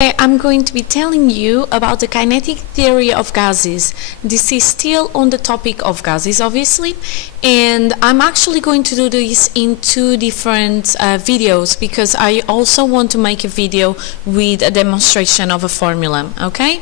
I'm going to be telling you about the kinetic theory of gases. This is still on the topic of gases, obviously, and I'm actually going to do this in two different videos because I also want to make a video with a demonstration of a formula, okay?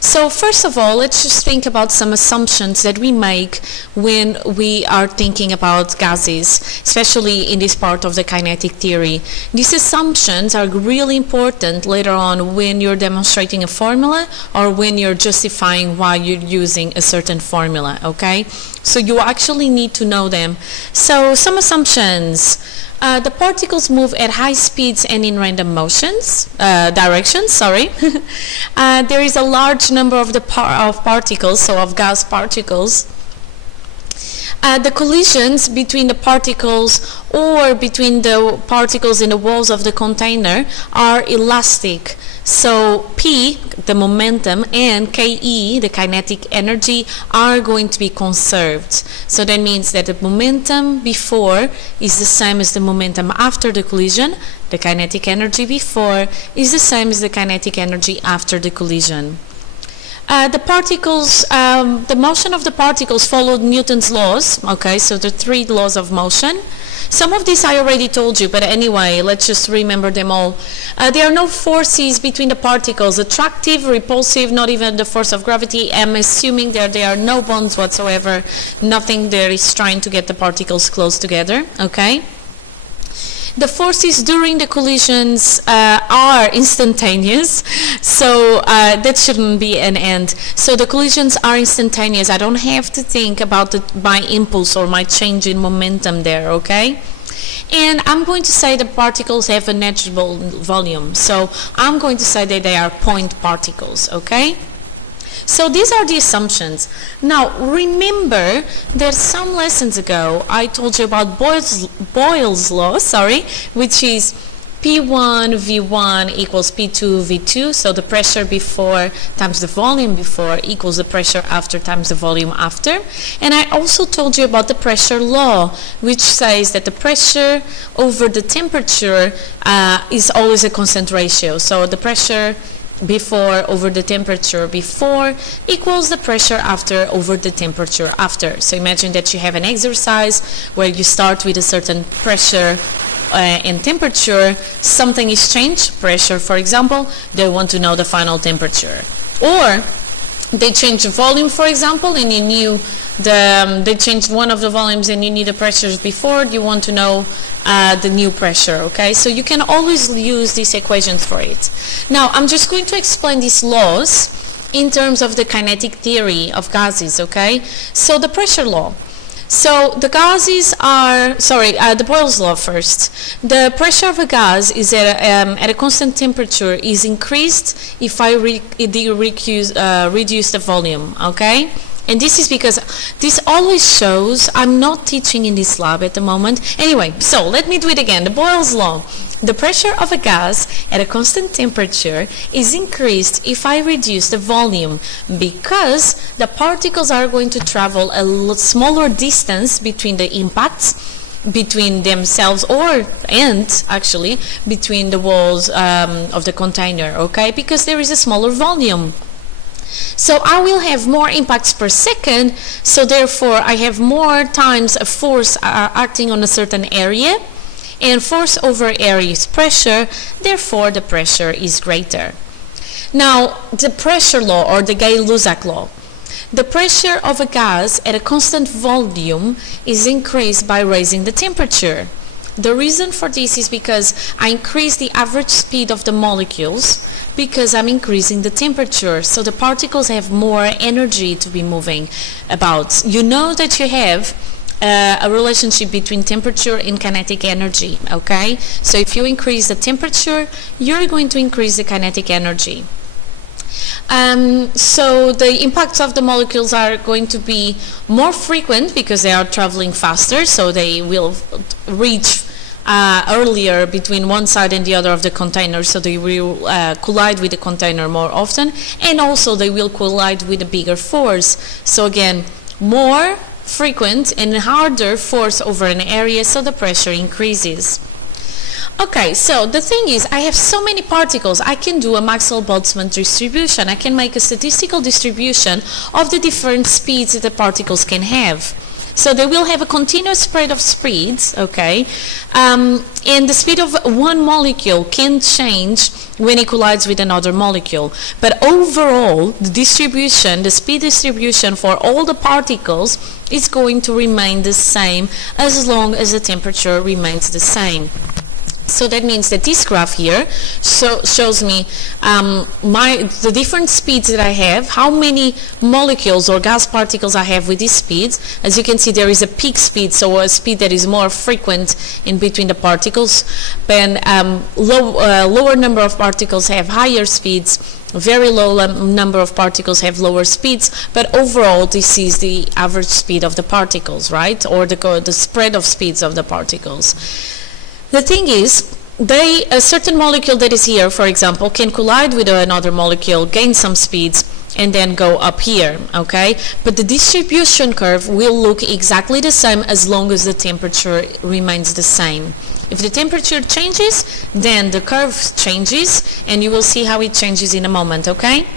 So first of all, let's just think about some assumptions that we make when we are thinking about gases, especially in this part of the kinetic theory. These assumptions are really important later on when you're demonstrating a formula or when you're justifying why you're using a certain formula, okay? So you actually need to know them. So some assumptions. The particles move at high speeds and in random directions. There is a large number of particles, so of gas particles. The collisions between the particles or between the particles in the walls of the container are elastic. So P, the momentum, and Ke, the kinetic energy, are going to be conserved. So that means that the momentum before is the same as the momentum after the collision. The kinetic energy before is the same as the kinetic energy after the collision. The motion of the particles followed Newton's laws, okay, so the three laws of motion. Some of these I already told you, but anyway, let's just remember them all. There are no forces between the particles, attractive, repulsive, not even the force of gravity. I'm assuming there are no bonds whatsoever, nothing there is trying to get the particles close together, okay? The forces during the collisions are instantaneous, so that shouldn't be an end. So the collisions are instantaneous. I don't have to think about my impulse or my change in momentum there, okay? And I'm going to say the particles have a negligible volume, so I'm going to say that they are point particles, okay? So these are the assumptions. Now remember that some lessons ago I told you about Boyles Law, which is P1 V1 equals P2 V2, so the pressure before times the volume before equals the pressure after times the volume after. And I also told you about the pressure law, which says that the pressure over the temperature is always a constant ratio. So the pressure before over the temperature before equals the pressure after over the temperature after. So imagine that you have an exercise where you start with a certain pressure and temperature, something is changed, pressure for example, they want to know the final temperature. Or they change the volume, for example, and you knew they changed one of the volumes and you knew the pressures before, you want to know the new pressure, okay? So you can always use these equations for it. Now, I'm just going to explain these laws in terms of the kinetic theory of gases, okay? So the pressure law. So the gases are, the Boyles Law first. The pressure of a gas is at a constant temperature is increased if I reduce the volume, okay? And this is because this always shows, I'm not teaching in this lab at the moment. Anyway, so let me do it again. The Boyles Law. The pressure of a gas at a constant temperature is increased if I reduce the volume because the particles are going to travel a smaller distance between the impacts between themselves and actually between the walls of the container, okay? Because there is a smaller volume. So I will have more impacts per second, so therefore I have more times a force acting on a certain area, and force over area is pressure, therefore the pressure is greater. Now, the pressure law or the Gay-Lussac law. The pressure of a gas at a constant volume is increased by raising the temperature. The reason for this is because I increase the average speed of the molecules because I'm increasing the temperature, so the particles have more energy to be moving about. You know that you have a relationship between temperature and kinetic energy, okay? So if you increase the temperature, you're going to increase the kinetic energy. So the impacts of the molecules are going to be more frequent because they are traveling faster, so they will reach earlier between one side and the other of the container, so they will collide with the container more often, and also they will collide with a bigger force. So again, more frequent and harder force over an area, so the pressure increases. Okay, so the thing is, I have so many particles, I can do a Maxwell-Boltzmann distribution. I can make a statistical distribution of the different speeds that the particles can have. So they will have a continuous spread of speeds, okay, and the speed of one molecule can change when it collides with another molecule. But overall, the distribution, the speed distribution for all the particles is going to remain the same as long as the temperature remains the same. So that means that this graph here shows me the different speeds that I have, how many molecules or gas particles I have with these speeds. As you can see, there is a peak speed, so a speed that is more frequent in between the particles. Then lower number of particles have higher speeds, very low number of particles have lower speeds, but overall this is the average speed of the particles, right? Or the spread of speeds of the particles. The thing is, a certain molecule that is here, for example, can collide with another molecule, gain some speeds, and then go up here, okay? But the distribution curve will look exactly the same as long as the temperature remains the same. If the temperature changes, then the curve changes, and you will see how it changes in a moment, okay?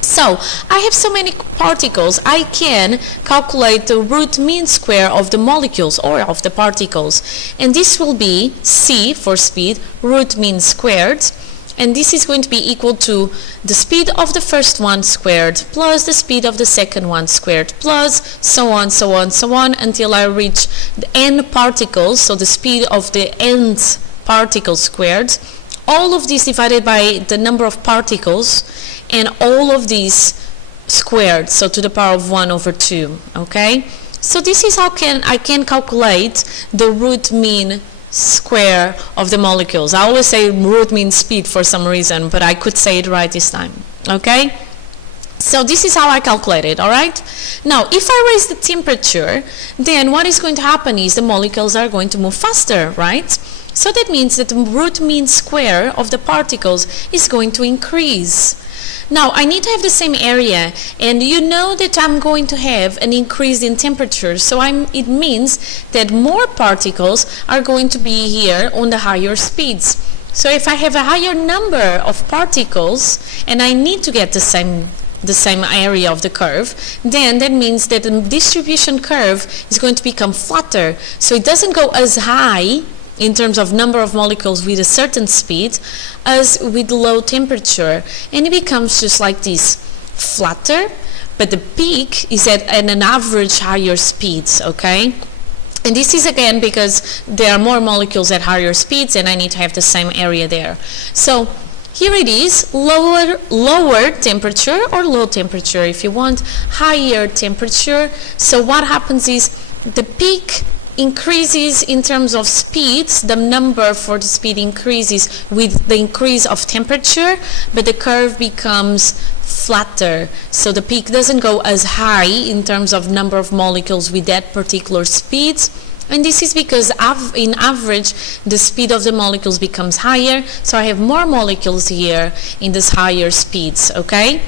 So, I have so many particles, I can calculate the root mean square of the molecules or of the particles. And this will be C for speed, root mean squared. And this is going to be equal to the speed of the first one squared plus the speed of the second one squared plus so on, so on, so on until I reach the n particles, so the speed of the nth particle squared. All of this divided by the number of particles, and all of these squared, so to the power of 1 over 2, okay? So this is how I can calculate the root mean square of the molecules. I always say root mean speed for some reason, but I could say it right this time, okay? So this is how I calculate it, alright? Now, if I raise the temperature, then what is going to happen is the molecules are going to move faster, right? So that means that the root mean square of the particles is going to increase. Now, I need to have the same area, and you know that I'm going to have an increase in temperature, so it means that more particles are going to be here on the higher speeds. So if I have a higher number of particles, and I need to get the same area of the curve, then that means that the distribution curve is going to become flatter. So it doesn't go as high in terms of number of molecules with a certain speed as with low temperature, and it becomes just like this, flatter, but the peak is at an average higher speeds, okay? And this is again because there are more molecules at higher speeds and I need to have the same area there. So here it is, lower temperature or low temperature if you want, higher temperature. So what happens is the peak increases in terms of speeds, the number for the speed increases with the increase of temperature, but the curve becomes flatter. So the peak doesn't go as high in terms of number of molecules with that particular speed. And this is because in average the speed of the molecules becomes higher, so I have more molecules here in this higher speeds, okay?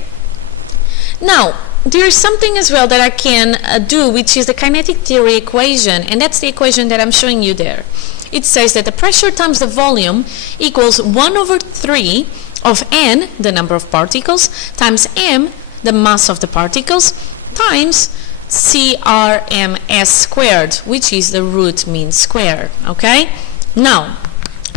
Now, there is something as well that I can do, which is the kinetic theory equation, and that's the equation that I'm showing you there. It says that the pressure times the volume equals 1 over 3 of n, the number of particles, times m, the mass of the particles, times CRMS squared, which is the root mean square, okay? Now,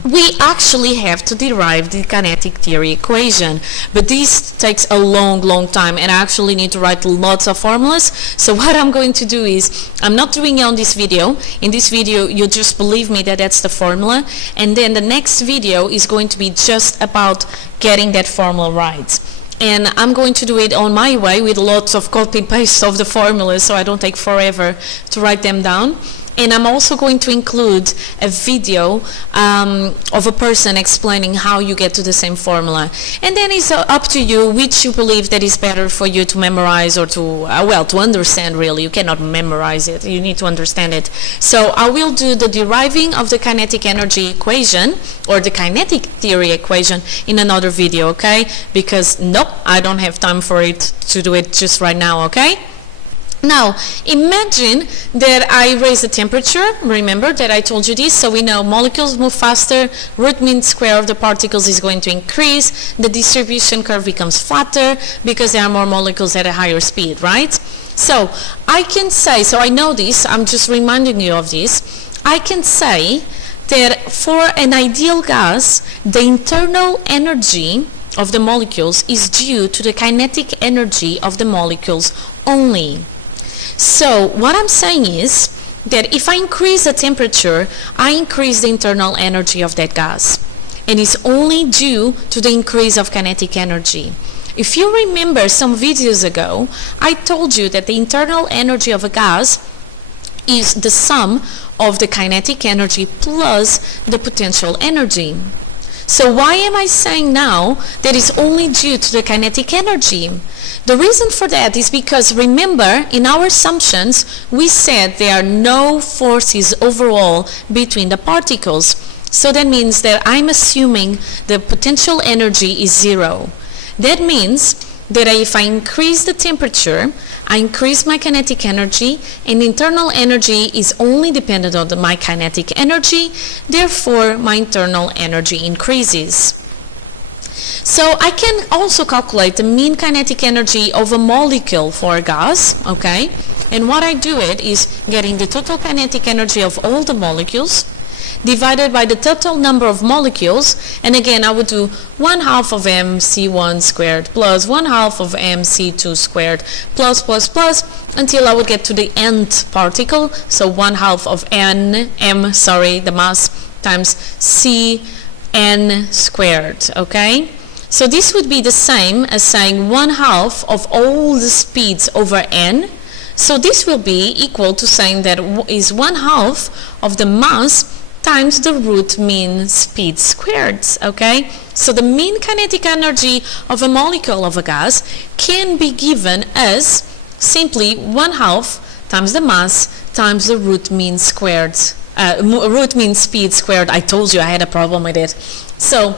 we actually have to derive the kinetic theory equation, but this takes a long time and I actually need to write lots of formulas. So what I'm going to do is, I'm not doing it on this video. In this video you just believe me that that's the formula, and then the next video is going to be just about getting that formula right. And I'm going to do it on my way with lots of copy paste of the formulas so I don't take forever to write them down. And I'm also going to include a video of a person explaining how you get to the same formula. And then it's up to you which you believe that is better for you to memorize or to, well, to understand really. You cannot memorize it, you need to understand it. So I will do the deriving of the kinetic energy equation or the kinetic theory equation in another video, okay? Because nope, I don't have time for it to do it just right now, okay? Now, imagine that I raise the temperature. Remember that I told you this, so we know molecules move faster, root mean square of the particles is going to increase, the distribution curve becomes flatter because there are more molecules at a higher speed, right? So, I can say, so I know this, I'm just reminding you of this, I can say that for an ideal gas, the internal energy of the molecules is due to the kinetic energy of the molecules only. So what I'm saying is that if I increase the temperature, I increase the internal energy of that gas. And it's only due to the increase of kinetic energy. If you remember some videos ago, I told you that the internal energy of a gas is the sum of the kinetic energy plus the potential energy. So why am I saying now that it's only due to the kinetic energy? The reason for that is because, remember, in our assumptions, we said there are no forces overall between the particles. So that means that I'm assuming the potential energy is zero. That means that if I increase the temperature, I increase my kinetic energy, and internal energy is only dependent on my kinetic energy, therefore my internal energy increases. So I can also calculate the mean kinetic energy of a molecule for a gas, okay? And what I do it is getting the total kinetic energy of all the molecules divided by the total number of molecules, and again I would do 1/2 of mc1 squared plus 1/2 of mc2 squared plus until I would get to the nth particle, so 1/2 of the mass times cn squared, okay? So this would be the same as saying 1/2 of all the speeds over n. So this will be equal to saying that is 1/2 of the mass times the root mean speed squared, okay? So the mean kinetic energy of a molecule of a gas can be given as simply 1/2 times the mass times the root mean squared, root mean speed squared. I told you I had a problem with it. So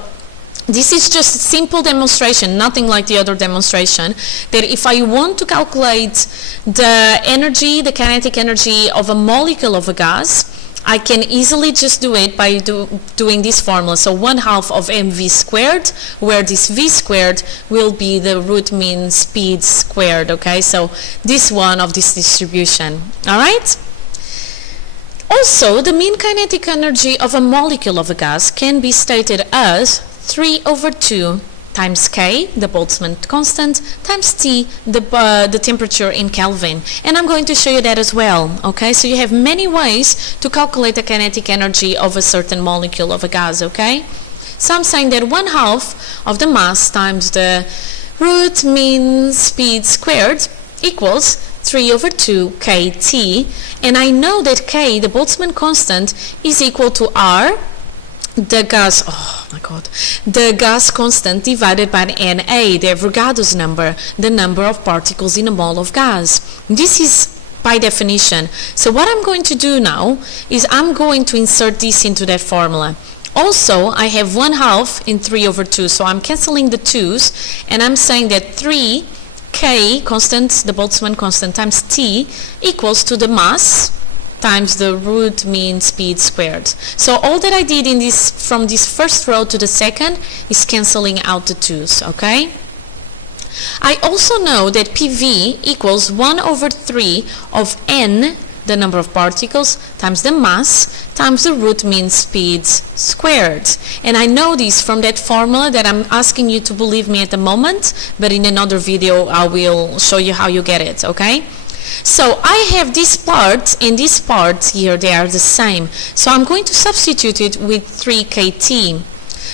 this is just a simple demonstration, nothing like the other demonstration, that if I want to calculate the energy, the kinetic energy of a molecule of a gas, I can easily just do it by doing this formula. So 1/2 of mv squared, where this v squared will be the root mean speed squared, okay? So this one of this distribution, all right? Also, the mean kinetic energy of a molecule of a gas can be stated as 3/2 times K, the Boltzmann constant, times T, the temperature in Kelvin. And I'm going to show you that as well, okay? So you have many ways to calculate the kinetic energy of a certain molecule of a gas, okay? So I'm saying that 1/2 of the mass times the root mean speed squared equals 3/2 kT. And I know that K, the Boltzmann constant, is equal to R, the gas, the gas constant divided by Na, the Avogadro's number, the number of particles in a mole of gas. This is by definition. So what I'm going to do now is I'm going to insert this into that formula. Also, I have 1/2 in 3/2, so I'm cancelling the 2's, and I'm saying that 3K constant, the Boltzmann constant, times T equals to the mass times the root mean speed squared. So all that I did in this, from this first row to the second, is cancelling out the 2's, okay? I also know that PV equals 1/3 of n, the number of particles, times the mass, times the root mean speed squared. And I know this from that formula that I'm asking you to believe me at the moment, but in another video I will show you how you get it, okay? So I have this part and this part here, they are the same. So I'm going to substitute it with 3kT.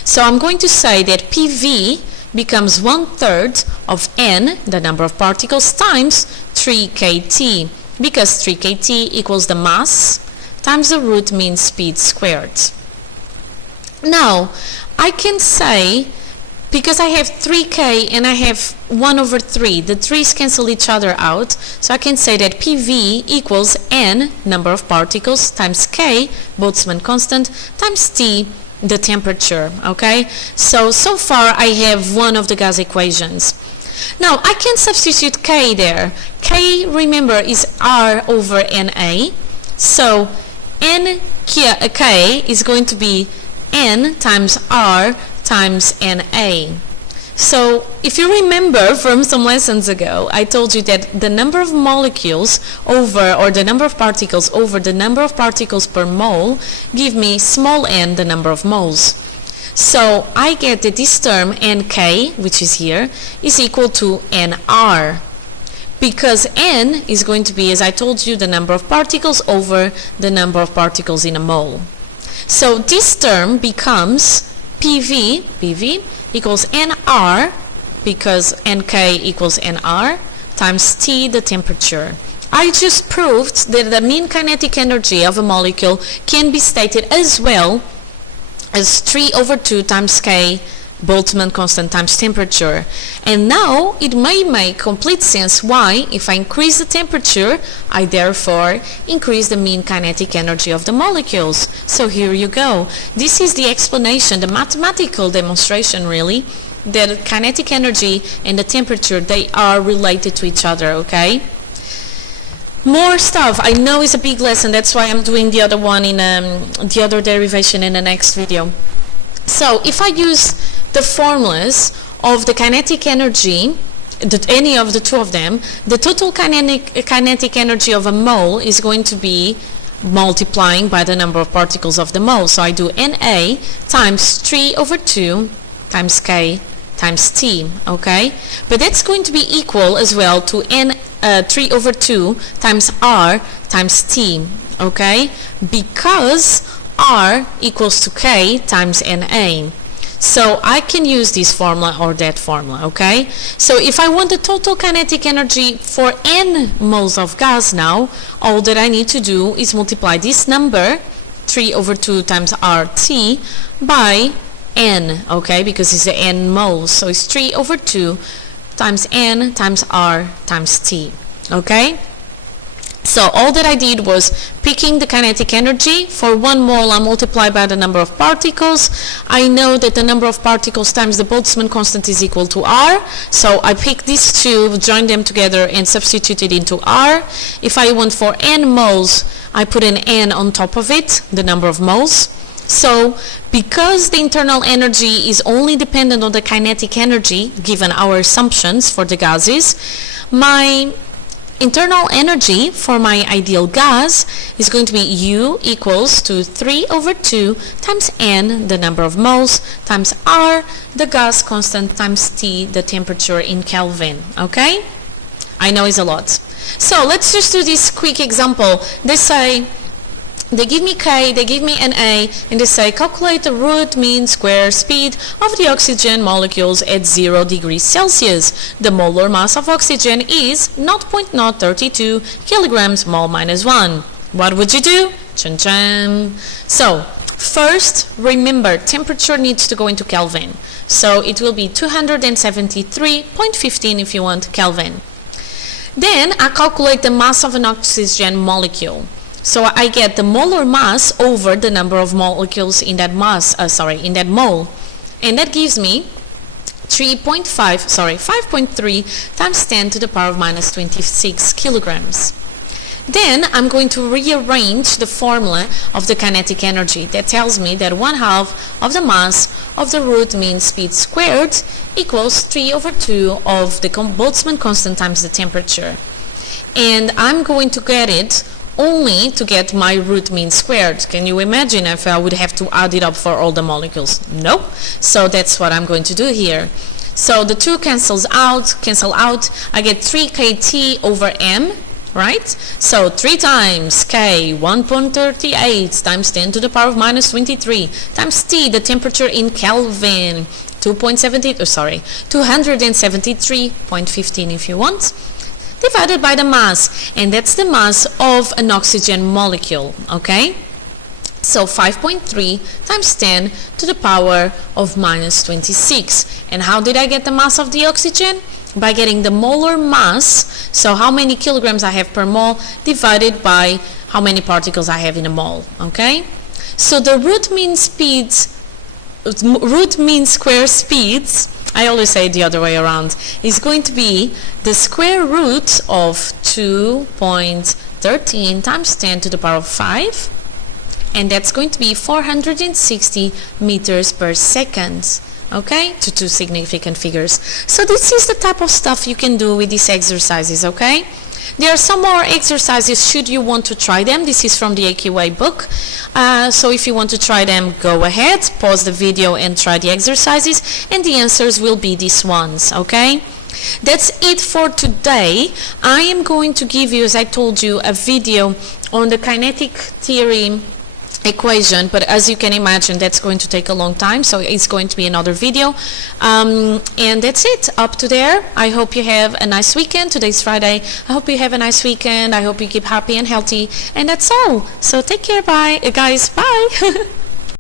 So I'm going to say that PV becomes 1/3 of n, the number of particles, times 3kT, because 3kT equals the mass times the root mean speed squared. Now, I can say, because I have 3k and I have 1/3, the 3's cancel each other out, so I can say that PV equals n, number of particles, times k, Boltzmann constant, times T, the temperature, okay? So far I have one of the gas equations. Now I can substitute K there. K, remember, is R over NA. So K is going to be N times R times NA. So if you remember from some lessons ago, I told you that the number of molecules over, or the number of particles over the number of particles per mole give me small n, the number of moles. So I get that this term Nk, which is here, is equal to Nr, because N is going to be, as I told you, the number of particles over the number of particles in a mole. So this term becomes PV equals Nr, because Nk equals Nr, times T, the temperature. I just proved that the mean kinetic energy of a molecule can be stated as well as 3 over 2 times K, Boltzmann constant, times temperature. And now it may make complete sense why, if I increase the temperature, I therefore increase the mean kinetic energy of the molecules. So here you go. This is the explanation, the mathematical demonstration really, that kinetic energy and the temperature, they are related to each other, okay? More stuff. I know it's a big lesson, that's why I'm doing the other one in the other derivation in the next video. So if I use the formulas of the kinetic energy, any of the two of them, the total kinetic energy of a mole is going to be multiplying by the number of particles of the mole. So I do Na times 3 over 2 times K times T, okay? But that's going to be equal as well to 3 over 2 times R times T, okay? Because R equals to K times Na. So I can use this formula or that formula, okay? So if I want the total kinetic energy for n moles of gas now, all that I need to do is multiply this number, 3 over 2 times RT, by n, okay? Because it's the n moles. So it's 3 over 2 times n times R times T, okay? So all that I did was picking the kinetic energy. For 1 mole, I multiply by the number of particles. I know that the number of particles times the Boltzmann constant is equal to R. So I pick these two, join them together, and substitute it into R. If I want for n moles, I put an n on top of it, the number of moles. So because the internal energy is only dependent on the kinetic energy, given our assumptions for the gases, my internal energy for my ideal gas is going to be U equals to 3 over 2 times N, the number of moles, times R, the gas constant, times T, the temperature in Kelvin, okay? I know it's a lot. So let's just do this quick example. They give me K, they give me Na, and they say calculate the root mean square speed of the oxygen molecules at 0 degrees Celsius. The molar mass of oxygen is 0.032 kilograms mole minus 1. What would you do? Chun chun. So first, remember, temperature needs to go into Kelvin. So it will be 273.15 if you want Kelvin. Then I calculate the mass of an oxygen molecule. So I get the molar mass over the number of molecules in that in that mole. And that gives me 5.3 times 10 to the power of minus 26 kilograms. Then I'm going to rearrange the formula of the kinetic energy. That tells me that 1/2 of the mass of the root mean speed squared equals 3 over 2 of the Boltzmann constant times the temperature. And I'm going to get it only to get my root mean squared. Can you imagine if I would have to add it up for all the molecules? No. So that's what I'm going to do here. So the 2 cancel out. I get 3 kT over m, right? So 3 times K, 1.38 times 10 to the power of minus 23 times T, the temperature in Kelvin, 273.15 if you want, divided by the mass, and that's the mass of an oxygen molecule, okay? So 5.3 times 10 to the power of minus 26. And how did I get the mass of the oxygen? By getting the molar mass, so how many kilograms I have per mole, divided by how many particles I have in a mole, okay? So the root mean square speeds, I always say it the other way around, is going to be the square root of 2.13 times 10 to the power of 5, and that's going to be 460 meters per second. Okay, to two significant figures. So this is the type of stuff you can do with these exercises, okay? There are some more exercises should you want to try them. This is from the AQA book. So if you want to try them, go ahead, pause the video and try the exercises, and the answers will be these ones, okay? That's it for today. I am going to give you, as I told you, a video on the kinetic theory equation, but as you can imagine, that's going to take a long time, so it's going to be another video. And that's it up to there. I hope you have a nice weekend. Today's Friday. I hope you have a nice weekend. I hope you keep happy and healthy, and that's all. So take care. Bye guys. Bye.